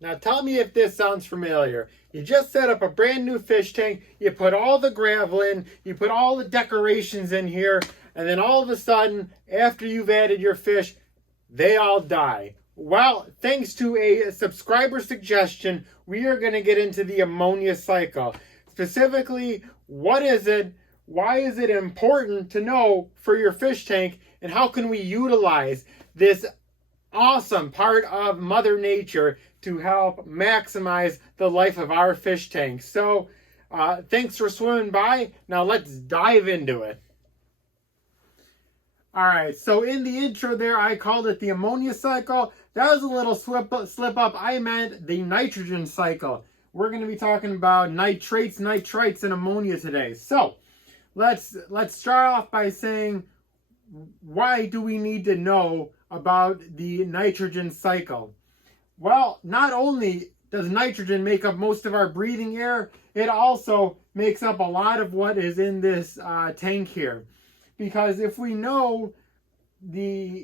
Now tell me if this sounds familiar. You just set up a brand new fish tank, you put all the gravel in, you put all the decorations in here, and then all of a sudden, after you've added your fish, they all die. Well, thanks to a subscriber suggestion, we are going to get into the ammonia cycle. Specifically, what is it? Why is it important to know for your fish tank? And how can we utilize this awesome part of Mother Nature to help maximize the life of our fish tank? So, thanks for swimming by. Now let's dive into it. All right, so in the intro there, I called it the ammonia cycle. That was a little slip up. I meant the nitrogen cycle. We're going to be talking about nitrates, nitrites, and ammonia today. So let's start off by saying, why do we need to know about the nitrogen cycle? Well, not only does nitrogen make up most of our breathing air, it also makes up a lot of what is in this tank here. Because if we know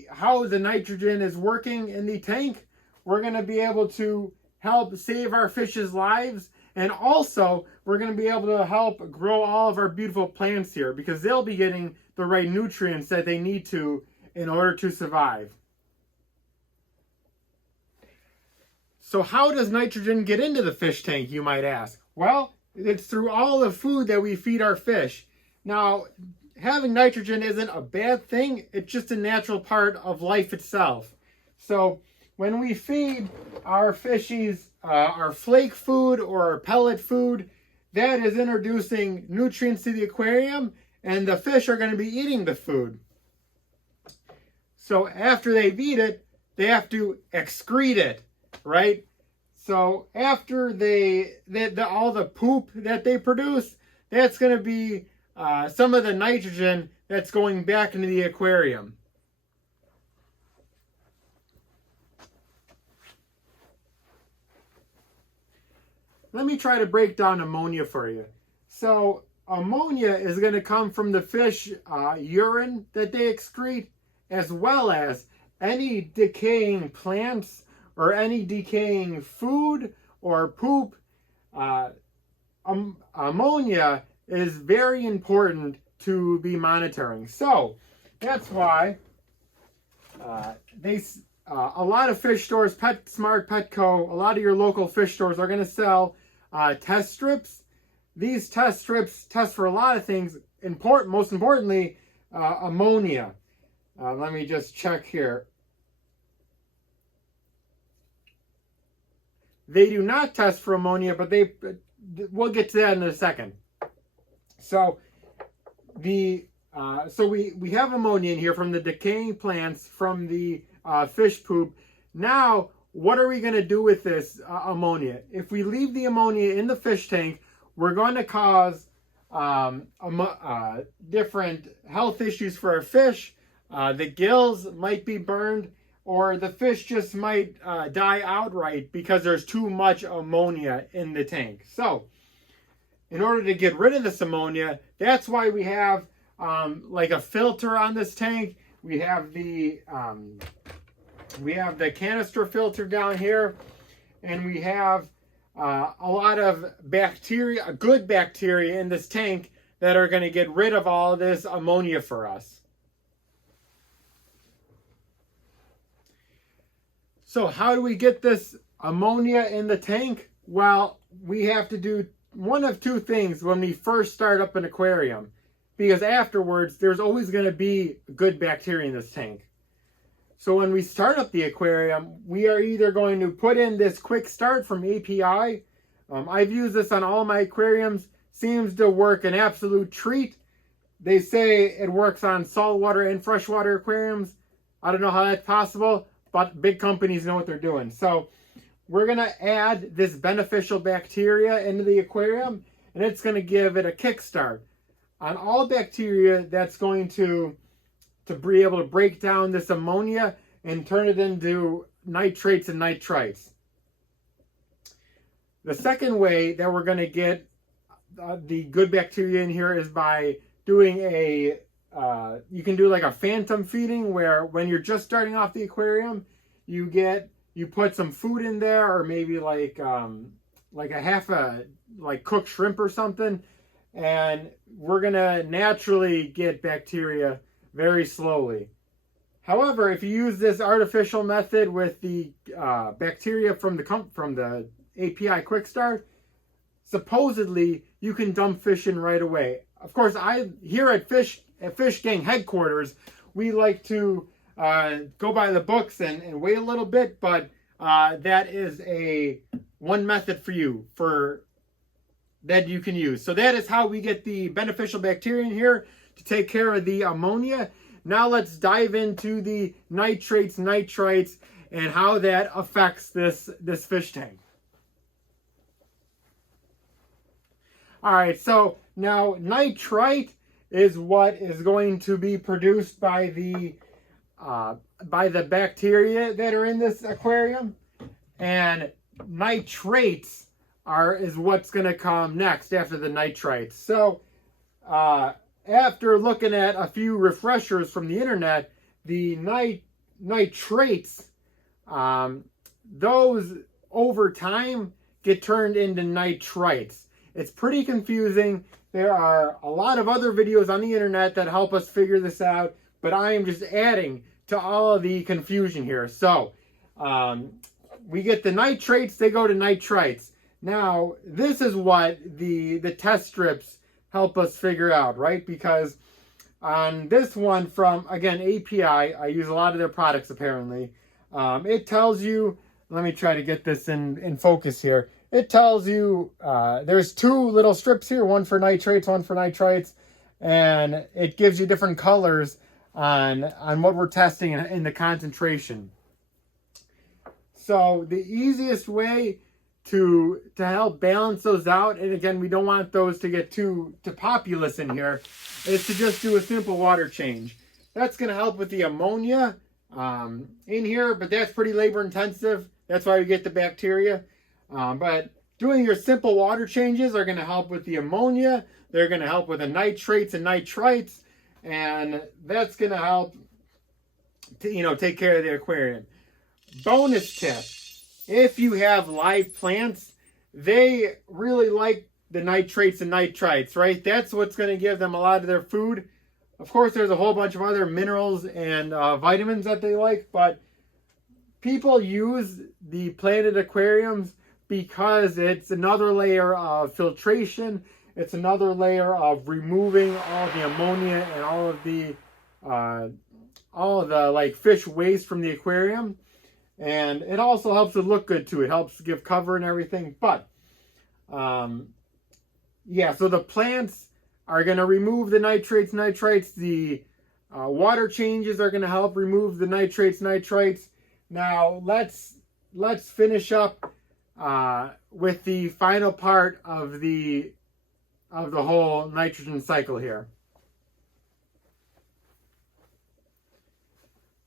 how the nitrogen is working in the tank, we're going to be able to help save our fish's lives. And also, we're going to be able to help grow all of our beautiful plants here, because they'll be getting the right nutrients that they need to in order to survive. So how does nitrogen get into the fish tank, you might ask? Well, it's through all the food that we feed our fish. Now, having nitrogen isn't a bad thing. It's just a natural part of life itself. So when we feed our fishies our flake food or our pellet food, that is introducing nutrients to the aquarium, and the fish are going to be eating the food. So after they eat it, they have to excrete it, right? So after all the poop that they produce, that's going to be some of the nitrogen that's going back into the aquarium. Let me try to break down ammonia for you. So ammonia is going to come from the fish urine that they excrete, as well as any decaying plants or any decaying food or poop. Ammonia is very important to be monitoring. So that's why a lot of fish stores, PetSmart, Petco, a lot of your local fish stores are going to sell test strips. These test strips test for a lot of things. Most importantly, ammonia. Let me just check here. They do not test for ammonia, but we'll get to that in a second. So we have ammonia in here from the decaying plants, from the fish poop. Now, what are we going to do with this ammonia? If we leave the ammonia in the fish tank, we're going to cause different health issues for our fish. The gills might be burned, or the fish just might die outright because there's too much ammonia in the tank. So, in order to get rid of this ammonia, that's why we have like a filter on this tank. We have the canister filter down here, and we have a lot of bacteria, good bacteria in this tank that are going to get rid of all of this ammonia for us. So how do we get this ammonia in the tank? Well, we have to do one of two things when we first start up an aquarium, because afterwards there's always going to be good bacteria in this tank. So when we start up the aquarium, we are either going to put in this quick start from API. I've used this on all my aquariums. Seems to work an absolute treat. They say it works on saltwater and freshwater aquariums. I don't know how that's possible, but big companies know what they're doing. So we're going to add this beneficial bacteria into the aquarium, and it's going to give it a kickstart. On all bacteria, that's going to be able to break down this ammonia and turn it into nitrates and nitrites. The second way that we're going to get the good bacteria in here is by doing you can do like a phantom feeding, where when you're just starting off the aquarium, you get you put some food in there, or maybe like a half a like cooked shrimp or something, and we're gonna naturally get bacteria very slowly. However, if you use this artificial method with the bacteria from the API Quick Start, supposedly you can dump fish in right away. Of course, here at Fish Gang headquarters, we like to go by the books and wait a little bit, but that is one method for you that you can use. So that is how we get the beneficial bacteria in here to take care of the ammonia. Now let's dive into the nitrates, nitrites, and how that affects this fish tank. All right, so now nitrite is what is going to be produced by the bacteria that are in this aquarium, and nitrates is what's going to come next after the nitrites. So after looking at a few refreshers from the internet, the nitrates, those over time get turned into nitrites. It's pretty confusing. There are a lot of other videos on the internet that help us figure this out, but I am just adding to all of the confusion here. So we get the nitrates, they go to nitrites. Now, this is what the test strips help us figure out, right? Because on this one from, again, API, I use a lot of their products apparently. It tells you, let me try to get this in focus here. It tells you there's two little strips here, one for nitrates, one for nitrites, and it gives you different colors on what we're testing in the concentration. So the easiest way to help balance those out, and again, we don't want those to get too populous in here, is to just do a simple water change. That's going to help with the ammonia in here, but that's pretty labor intensive. That's why we get the bacteria. But doing your simple water changes are going to help with the ammonia. They're going to help with the nitrates and nitrites, and that's going to help to, take care of the aquarium. Bonus tip: if you have live plants, they really like the nitrates and nitrites, right? That's what's going to give them a lot of their food. Of course, there's a whole bunch of other minerals and vitamins that they like, but people use the planted aquariums because it's another layer of filtration. It's another layer of removing all the ammonia and all of the like fish waste from the aquarium. And it also helps it look good too. It helps give cover and everything. But yeah, so the plants are going to remove the nitrates, nitrites. The water changes are going to help remove the nitrates, nitrites. Now let's finish up with the final part of the whole nitrogen cycle here.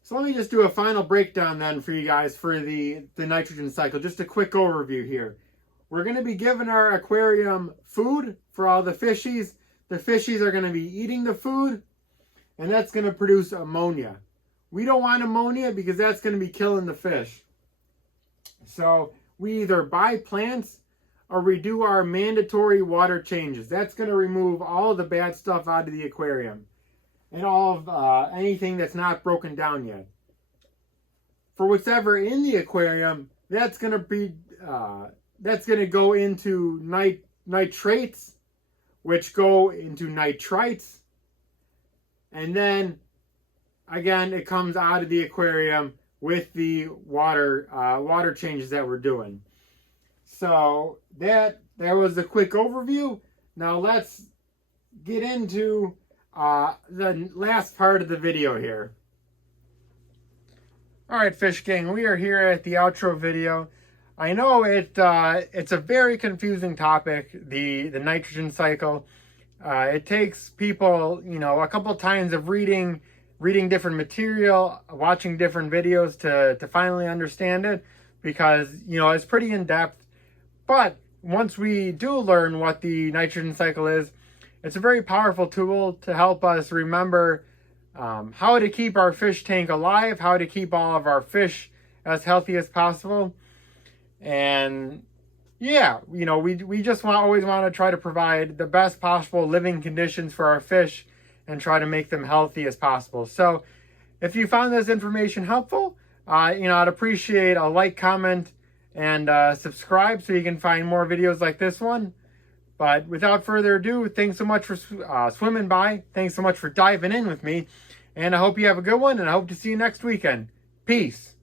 So let me just do a final breakdown then for you guys for the nitrogen cycle. Just a quick overview here. We're going to be giving our aquarium food for all the fishies. The fishies are going to be eating the food, and that's going to produce ammonia. We don't want ammonia because that's going to be killing the fish. So we either buy plants or we do our mandatory water changes. That's going to remove all the bad stuff out of the aquarium and all of anything that's not broken down yet. For whatever in the aquarium, that's going to go into nitrates, which go into nitrites, and then again it comes out of the aquarium with the water changes that we're doing. So that was a quick overview. Now let's get into the last part of the video here. All right, Fish Gang, we are here at the outro video. I know it's a very confusing topic, the nitrogen cycle. It takes people, a couple times of reading different material, watching different videos to finally understand it, because, it's pretty in-depth. But once we do learn what the nitrogen cycle is, it's a very powerful tool to help us remember how to keep our fish tank alive, how to keep all of our fish as healthy as possible. And yeah, you know, we just always want to try to provide the best possible living conditions for our fish and try to make them healthy as possible. So if you found this information helpful, you know, I'd appreciate a like, comment, and subscribe so you can find more videos like this one. But without further ado, thanks so much for swimming by. Thanks so much for diving in with me. And I hope you have a good one, and I hope to see you next weekend. Peace.